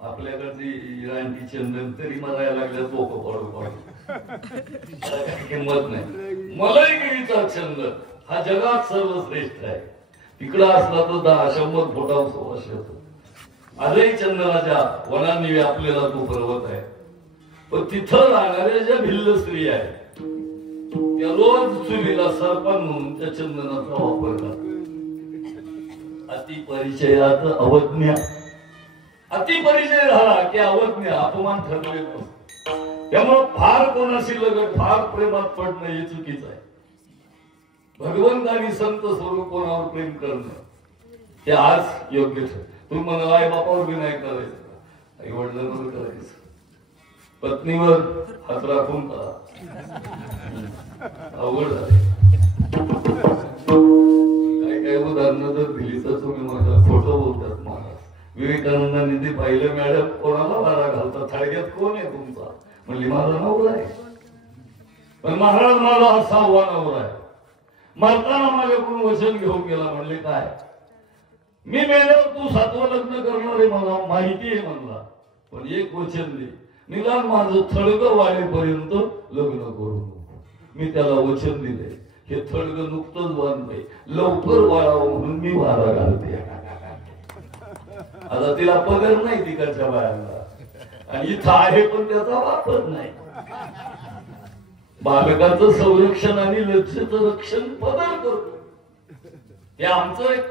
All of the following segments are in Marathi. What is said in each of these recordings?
आपल्याकडची चंदन तरी मरायला लागल्या डोकं पडू किंमत नाही. मलयगिरीचा चंदन हा जगात सर्वश्रेष्ठ आहे. तिकडं असला तर 100 फुटावर असतो. आजही चंदनाच्या वनांनी व्यापलेला तो पर्वत आहे. पण तिथं राहणाऱ्या ज्या भिल्ल स्त्री आहेत त्या रोज चुलीला सरपण म्हणून त्या चंदनाचा वापर करतात. अति परिचयात अवज्ञा, अति परिचय झाला की अवज्ञा अपमान ठरले. त्यामुळे फार कोणाशी लगत फार प्रेमात पडणं हे चुकीचं आहे. भगवंत आणि संत स्वरूप कोणावर प्रेम करणं हे आज योग्य ठरत. तुम्ही म्हणाला आई बापावर बी नाही करायचं, आई वडिलांवर करायचं, पत्नीवर हात राखून करा. अवघड झाले. काही उदाहरणं जर दिली तर तुम्ही माझ्या खोटं बोलतात. महाराज विवेकानंदांनी ते पाहिलं, मॅडम कोणाला वारा घालता, थडग्यात कोण आहे तुमचा? म्हणली माझा नवरा आहे. पण महाराज माझा हा 6वा नवरा आहे. मरताना माझ्याकडून वचन घेऊन गेला. म्हणले काय? मी मेल्यावर तू 7वं लग्न करणार आहे मला माहिती आहे म्हणला. पण एक वचन दे, निदान माझं थडगं वाढेपर्यंत लग्न करू नको. मी त्याला वचन दिले. हे थडगं नुकतंच बांधलंय, लवकर वाढावं म्हणून मी वारा घालते. आता तिला पगार नाही तिकडच्या बायांना, आणि इथं आहे पण त्याचा वापर नाही. बालकाचं संरक्षण आणि लज्जेचं रक्षण पगार करतो. हे आमचं एक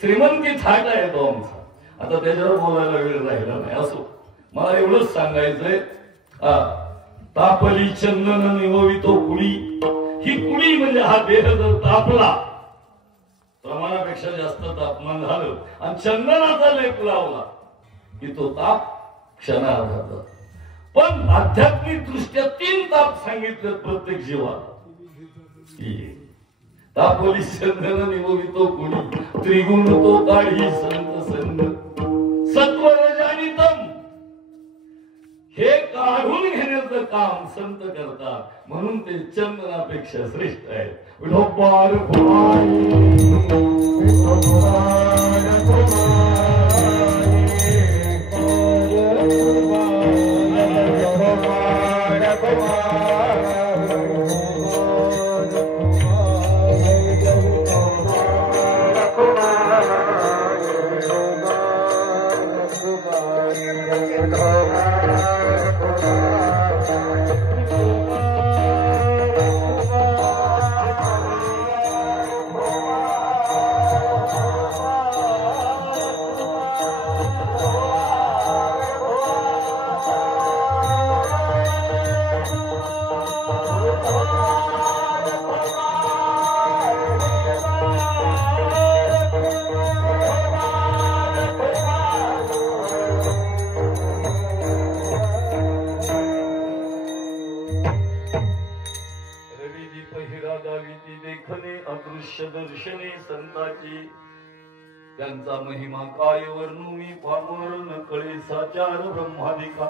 श्रीमंती थाट आहे तो आमचा. आता त्याच्यावर बोलायला वेळ राहिला नाही. असो, मला एवढंच सांगायचंय, तापली चंदन निववितो कुळी. ही कुळी म्हणजे हा देह जर तापला, प्रमाणापेक्षा जास्त तापमान झालं आणि चंदनाचा लेप लावला की तो ताप क्षणार्धात. पण आध्यात्मिक दृष्ट्या 3 ताप सांगितले प्रत्येक जीवाला. तापली चंदन निववितो कुळी, त्रिगुण तो काढी संत संग, सत्व रज आणि तम. हे काढून घेण्याचं काम संत करतात, म्हणून ते चंदनापेक्षा श्रेष्ठ आहे. विठोबार दर्शने संताची. त्यांचा महिमा काय वर्णू मी पामर न कळे साचार ब्रह्मादिका.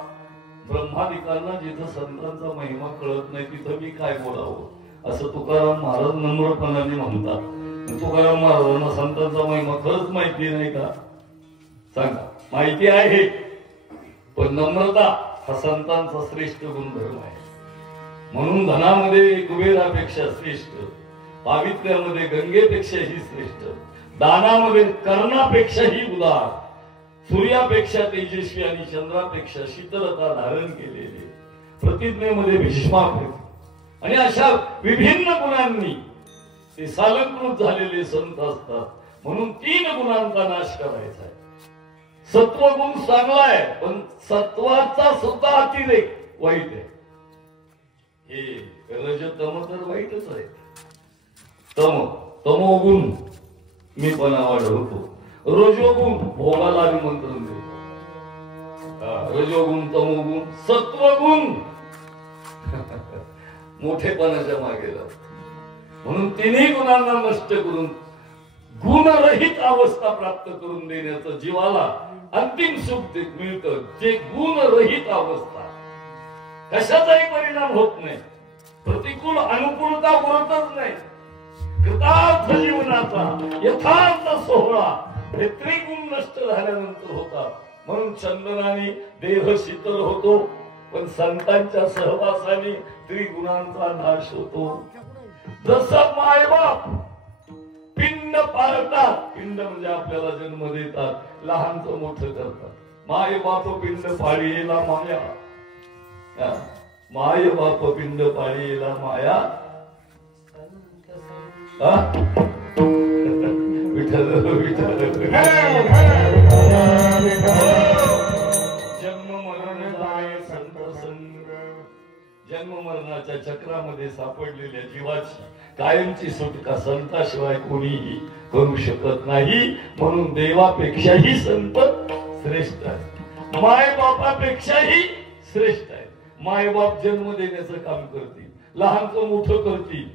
ब्रह्मादिकांना जिथं संतांचा महिमा कळत नाही तिथं मी काय बोलावं, असं तुकाराम महाराज नम्रपणाने म्हणतात. तुकाराम महाराजांना संतांचा महिमा खरंच माहिती नाही का? सांगा. माहिती आहे, पण नम्रता हा संतांचा श्रेष्ठ गुणधर्म आहे. म्हणून धनामध्ये कुबेरापेक्षा श्रेष्ठ, पावित्र्यामध्ये गंगेपेक्षाही श्रेष्ठ, दानामध्ये कर्णापेक्षाही उदार, सूर्यापेक्षा तेजस्वी आणि चंद्रापेक्षा शीतलता धारण केलेले, प्रतिज्ञेमध्ये भीष्मापेक्षा आणि अशा विभिन्न गुणांनी ते सालंकृत झालेले संत असतात. म्हणून 3 गुणांचा नाश करायचा आहे. सत्वगुण चांगला आहे, पण सत्वाचा सुद्धा अतिरेक वाईट आहे. हे रजतम तर वाईटच आहे. तमोगुण मीपणा वाढवतो, रजोगुण भोगाला निमंत्रण देतो, रजोगुण तमोगुण सत्वगुण मोठेपणाच्या मागे जातो. म्हणून 3 गुणांना नष्ट करून गुणरहित अवस्था प्राप्त करून देण्याचं जीवाला अंतिम सुख मिळतं. जे गुणरहित अवस्था, कशाचाही परिणाम होत नाही, प्रतिकूल अनुकूलता उरतच नाही. कृतार्थ जीवनाचा यथार्थ सोहळा हे त्रिगुण नष्ट झाल्यानंतर होतात. म्हणून चंदनाने देह शीतल होतो, पण संतांच्या सहवासाने त्रिगुणांचा नाश होतो. जसं मायबाप पिंड पाळतात, पिंड म्हणजे आपल्याला जन्म देतात, लहानचं मोठं करतात. माय बाप पिंड पाळीला माया, माय बाप पिंड पाळीला माया. विठ्ठल विठ्ठल. जन्म मरण जाय संत संग, जन्म मरणाच्या चक्रामध्ये सापडलेल्या जीवाची कायमची सुटका संताशिवाय कोणीही करू शकत नाही. म्हणून देवापेक्षाही संत श्रेष्ठ आहेत, मायबापापेक्षाही श्रेष्ठ आहेत. मायबाप जन्म देण्याचं काम करतील, लहानचं मोठं करतील.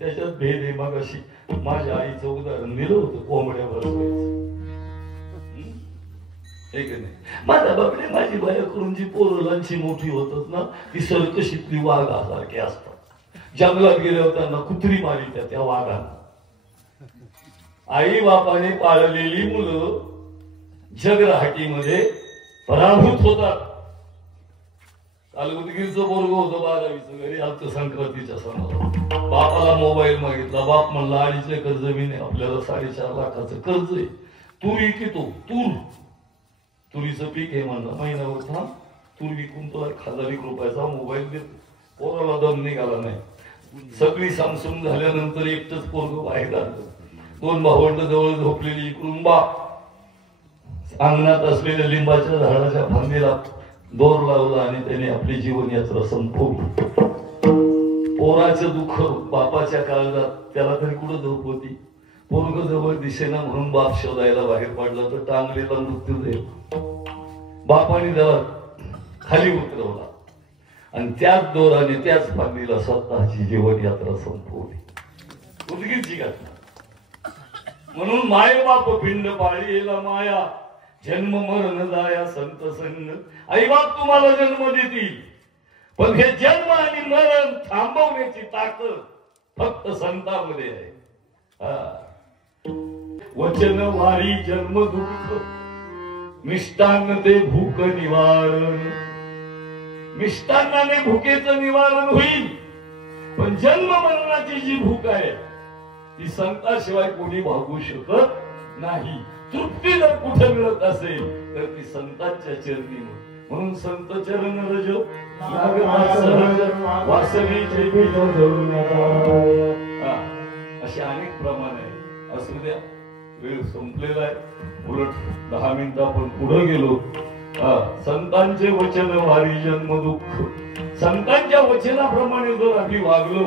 त्याच्यात भेद आहे. मग अशी माझ्या आईचं उदाहरण दिलं होतं, कोंबड्या बसवायचं. माझ्या बापडे माझी बाया करून जी पोरलांची मोठी होतात ना, ती सर्कशीतली वाघासारखी असतात. जंगलात गेल्या त्यांना कुत्री मारी त्या वाघांना. आई बापाने पाळलेली मुलं जगराहाटीमध्ये पराभूत होतात. काल उदगीरचं पोरगं होतं 12वीचं, घरी आलतं संक्रांतीच्या सणाला. बापाला मोबाईल मागितला. बाप म्हणला 2.5 एकर जमीन आहे आपल्याला, 4.5 लाखाचं कर्ज आहे, तूर विकतो. तुरीचं पीक आहे म्हणलं, महिनाभर थांब, तूर विकून तुला 1000 रुपयाचा मोबाईल देतो. पोराला दम निघाला नाही. सगळी सामसूम झाल्यानंतर एकटंच पोरगं बाहेर आलं. 2 भावंड जवळ झोपलेली. इकडून बाप अंगणात असलेल्या लिंबाच्या झाडाच्या फांदीला दोर लावला आणि त्याने आपली जीवन यात्रा संपवली. पोराचं दुःख बापाच्या काळजात, त्याला तरी कुठं झोप होती. पोरग जवळ दिसेना म्हणून बाप शोधायला बाहेर पडला तर टांगलेला मृत्यू देईल. बापाने त्याला खाली उतरवला आणि त्याच दोराने त्याच फांदीला स्वतःची जीवन यात्रा संपवली. उदगीरची घटना. म्हणून माय बाप पिंड पाळीला माया, जन्म मरण जाया संत संग. आई बाप तुम्हाला जन्म देतील, पण हे जन्म आणि मरण थांबवण्याची ताकद फक्त संतांमध्ये आहे. वचन वारी जन्म दुःख, मिष्टान्न ते भूक निवारण. मिष्टान्नाने भुकेचं निवारण होईल, पण जन्म मरणाची जी भूक आहे ती संताशिवाय कोणी भागू शकत नाही. तृप्ती जर कुठे मिळत असेल तर ती संतांच्या चरणी. म्हणून संत चरण रज वासनेचे बीज असे अनेक प्रमाण आहे. असू द्या, वेळ संपलेला आहे. उलट 10 मिनिटं आपण पुढे गेलो. संतांचे वचन वारी जन्म दुःख. संतांच्या वचनाप्रमाणे जर आम्ही वागलो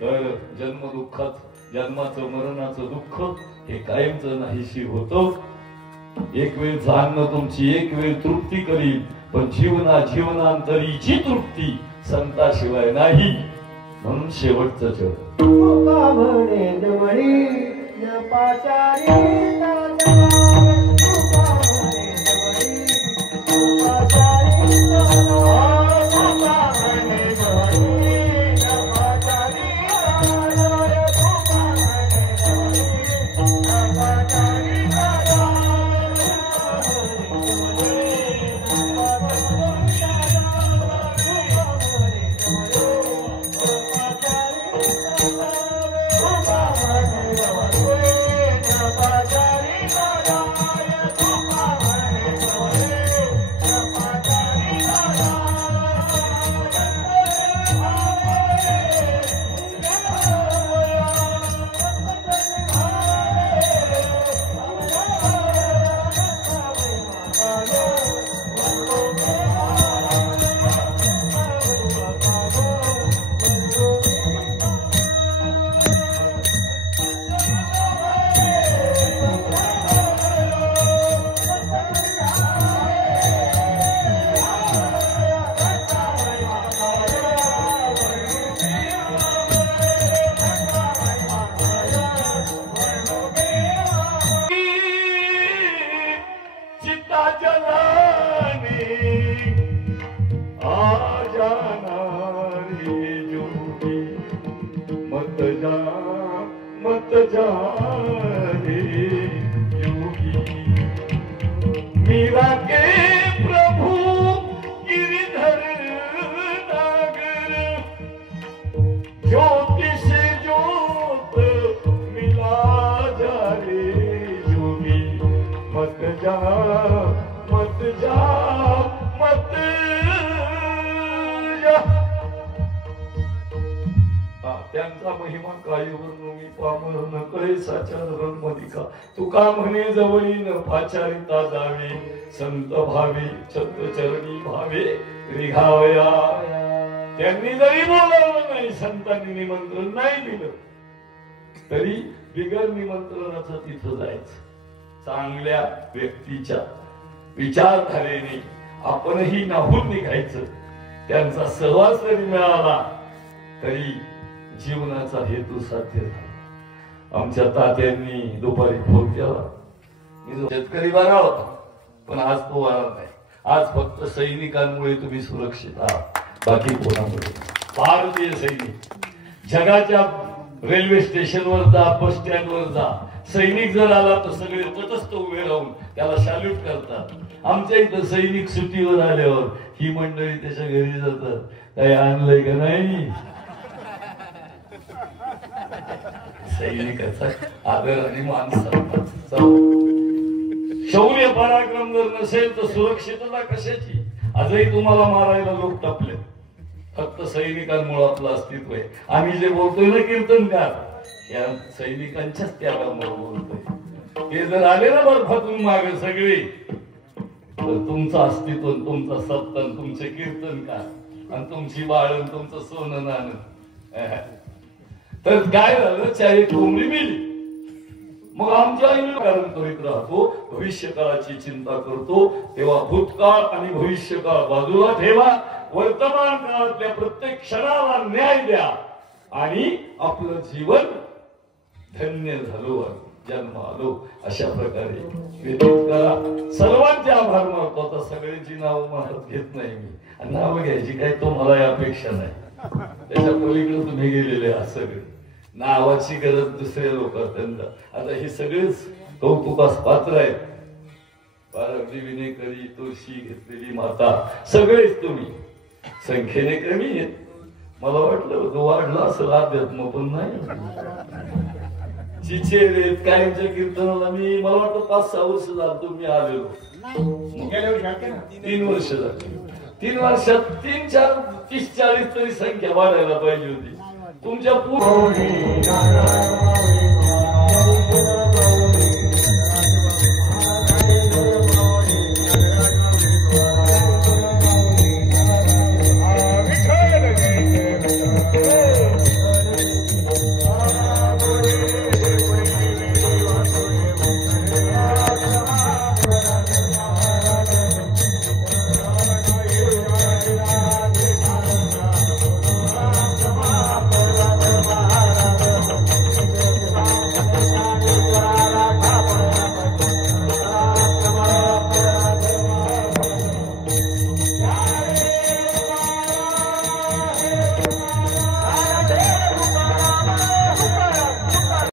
तर जन्म दुःखात, जन्माचं मरणाचं दुःख हे कायमचं नाहीशी होतं. एक वेळ अन्न तुमची एक वेळ तृप्ती करील, पण जीवनांतरीची तृप्ती संताशिवाय नाही. म्हणून शेवटचं चरण का महिमा काय वर्णवी पामर न कळे साचार रणमधिका तुका म्हणे जवळी न पाचारिता जावे संत भावे चरणी भावे रिघावया. त्यांनी जरी बोलावलं नाही, संतांनी निमंत्रण नाही दिलं तरी बिगर निमंत्रणाचं तिथं जायचं. चांगल्या व्यक्तीच्या विचारधारेने आपणही नाहून निघायचं. त्यांचा सहवास जरी मिळाला तरी जीवनाचा हेतू साध्य झाला. आमच्या तात्यांनी दुपारी फोन केला. मी शेतकरी वारा होता, पण आज तो वारा नाही. आज फक्त सैनिकांमुळे तुम्ही सुरक्षित आहात, बाकी कोणामुळे. भारतीय सैनिक जगाच्या रेल्वे स्टेशनवर जा, बस स्टँडवर जा, सैनिक जर आला तर सगळे तटस्थ उभे राहून त्याला सॅल्यूट करतात. आमच्या इथं सैनिक सुट्टीवर आल्यावर ही मंडळी त्याच्या घरी जातात, काही आणलंय का नाही. सैनिकाचा आदर आणि मान सन्मान. शौर्य पराक्रम जर नसेल तर सुरक्षितता कशाची. आजही तुम्हाला मारायला लोक टपले, फक्त सैनिकांमुळे आपलं अस्तित्व आहे. आम्ही जे बोलतोय ना कीर्तनकार, या सैनिकांच्याच त्यागामुळे बोलतोय. ते जर आले ना बर्फातून मागे सगळे, तर तुमचं अस्तित्व, तुमचा सत्तन, तुमचे कीर्तनकार आणि तुमची बाळण, तुमचं सोनं नाणं, तर काय झालं, चाहे कोंबडी मिली. मग आमच्या आईने कारण करीत राहतो, भविष्यकाळाची चिंता करतो. तेव्हा भूतकाळ आणि भविष्यकाळ बाजूला ठेवा, वर्तमान काळातल्या प्रत्येक क्षणाला न्याय द्या आणि आपलं जीवन धन्य झालो, जन्म आलो अशा प्रकारे व्यतीत करा. सर्वांचे आभार मानतो. आता सगळ्यांची नाव मारत घेत नाही मी, आणि नाव घ्यायची काय तुम्हाला अपेक्षा नाही. त्याच्या पलीकडे तुम्ही गेलेले आहात सगळे. नावाची गरज दुसऱ्या लोकांना. आता हे सगळेच कौतुकास पात्र आहेत. पारवडी विनेकरी, तुळशी घेतलेली माता, सगळेच तुम्ही संख्येने कमी आहेत. मला वाटलं होतं वाढला असं अध्यात्म, पण नाही. चिचेरे कायमच्या कीर्तनाला मी, मला वाटतं 5-6 वर्ष झालं तुम्ही आलेलो. 3 वर्ष झाली. 3 वर्षात 3-4 30-40 तरी संख्या वाढायला पाहिजे होती तुमच्या पूर्ण.